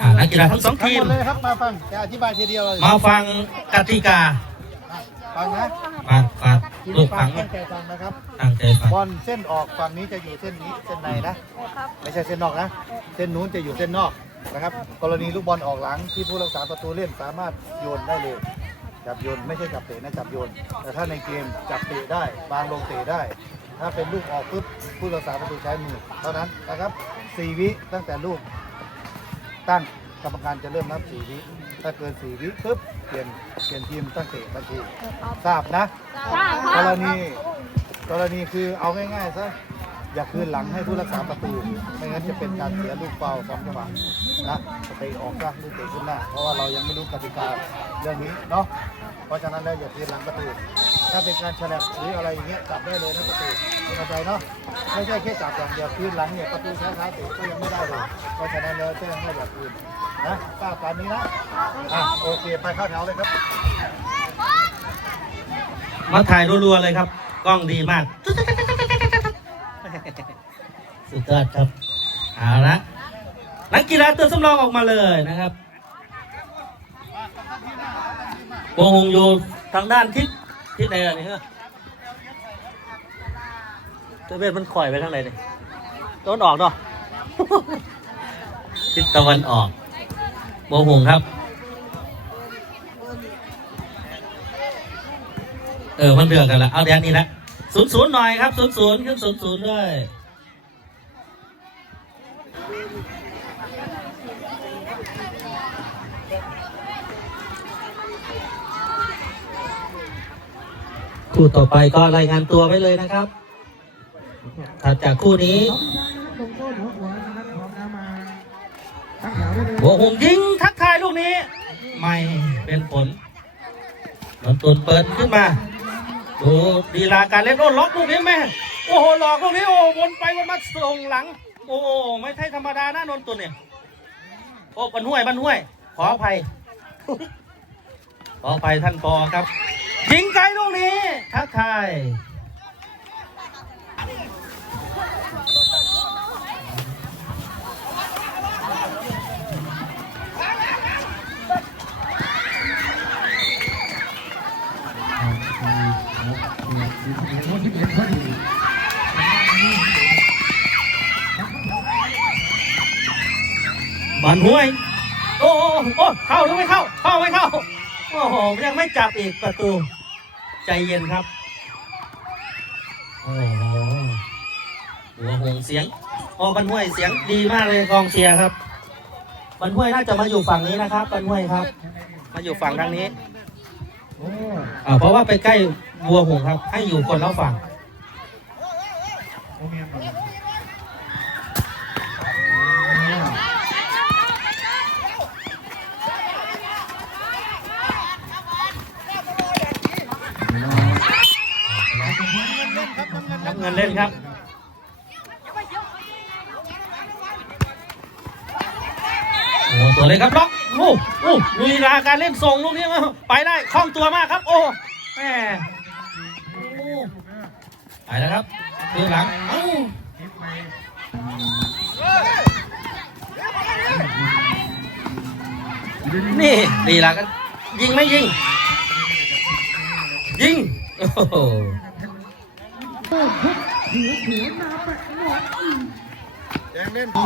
อ่านักกีฬาทั้งสองทีมทั้หดเลยครับมาฟังจะอธิบายทีเดียวเลยมาฟังกติกาฟังนะฟังฟังทีลูนี้กฟัฟังงตั้งใจฟังนะครับตั้งใจฟังบอลเส้นออกฝั่งนี้จะอยู่เส้นนี้เส้นในนะไม่ใช่เส้นนอกนะเส้นนู้นจะอยู่เส้นนอกนะครับ กรณีลูกบอลออกหลังที่ผู้รักษาประตูเล่นสามารถโยนได้เลยจับโยนไม่ใช่จับเตะนะจับโยน แต่ถ้าในเกมจับเตะได้วางลงเตะได้ ถ้าเป็นลูกออกปุ๊บผู้รักษาประตูใช้มือเท่านั้นนะครับสี่วิตั้งแต่ลูก ตั้งกรรมการจะเริ่มนับสี่วิถ้าเกินสี่วิปุ๊บเปลี่ยนเปลี่ยนทีมตั้งเตะทันทีทราบนะกรณีกรณีคือเอาง่ายๆซะอย่าคืนหลังให้ผู้รักษาประตู ไม่งั้นจะเป็นการเสียลูกเปล่าสองจังหวะนะเตะออกซะลูกเตะขึ้นหน้า เพราะว่าเรายังไม่รู้กติกาเรื่องนี้เนาะ เพราะฉะนั้นแล้วอย่าคืนหลังประตู ถ้าเป็นการฉลับหรืออะไรอย่างเงี้ยจับได้เลยนะประตูเข้าใจเนาะไม่ใช่แค่จับอย่างเดียวคืนหลังเนี่ยประตูช้าๆเตะก็ยังไม่ได้เลยเพราะฉะนั้นแล้วแจ้งให้อย่าคืนนะทราตามนี้นะอะโอเคไปเข้าแถวเลยครับมาถ่ายรัวๆเลยครับ กล้องดีมาก สุดยอดครับเอาละนักกีฬาตัวสำรองออกมาเลยนะครับวงหงอยู่ทางด้านทิศ ทิศไหนล่ะนี่ฮะตัวเวทมันข่อยไปทางไหนนี่ตะวันออกเนาะทิศตะวันออกวงหงครับ เออ มันเดือดกันละเอาแดนนี้ละศูนย์ศูนย์หน่อยครับศูนย์ศูนย์ขึ้นศูนย์ศูนย์ด้วย คู่ต่อไปก็รายงานตัวไว้เลยนะครับถัดจากคู่นี้โทษหัวหัวนะครับพร้อมนะมาตั้งแถวได้เลยหัวหงยิงทักทายลูกนี้ ไม่เป็นผลนนตุนเปิดขึ้นมา ดูดีลาการเล่นโอ้ล็อกลูกนี้แม่ โอ้โหหลอกลูกนี้โอ้วนไปวนมาส่งหลัง โอ้ไม่ใช่ธรรมดานะนนตุนเนี่ยโอ้บันห้วยบันห้วย ขออภัยขออภัยท่านปอครับ ยิงไกลลูกนี้ทักทายคนที่เห็นพอดีบันห้วย โอ้โหโอ้เข้าหรือไม่เข้า เข้าไม่เข้า โอ้โห ยังไม่จับอีกประตู ใจเย็นครับ โอ้โหหัวหงเสียงโอ้บันห้วยเสียงดีมากเลยกองเชียร์ครับบันห้วยน่าจะมาอยู่ฝั่งนี้นะครับบันห้วยครับ มาอยู่ฝั่งทางนี้โอ้อ่าเพราะว่าไปใกล้บัวหงครับ ให้อยู่คนละฝั่ง โอเมีย น้ำเงินเล่นครับโอ้ตัวเลยครับล็อกโอ้โอ้ดูลีลาการเล่นส่งลูกนี้มาไปได้คล่องตัวมากครับ โอ้แม่ไปแล้วครับดูหลังเอ้านี่ลีลากันยิงไม่ยิง ยิง โอ้ โหแดงเล่นโอ้